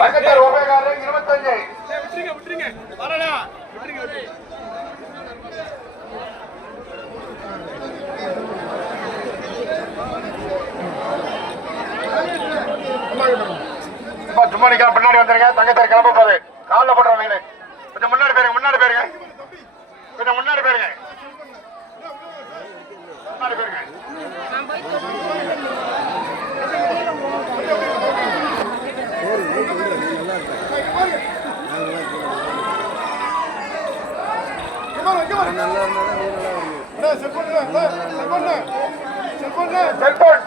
பக்கத்தார் ஓபேகாரர் 25. சும்மா நிக்க பின்னாடி வந்துருங்க. தங்கத்தார் கிளம்ப போகுது. காலில் போட்டுருவாங்க. கொஞ்சம் முன்னாடி போயிருங்க. முன்னாடி போயிருங்க. கொஞ்சம் முன்னாடி போயிருங்க. முன்னாடி போயிருங்க. செல்போன்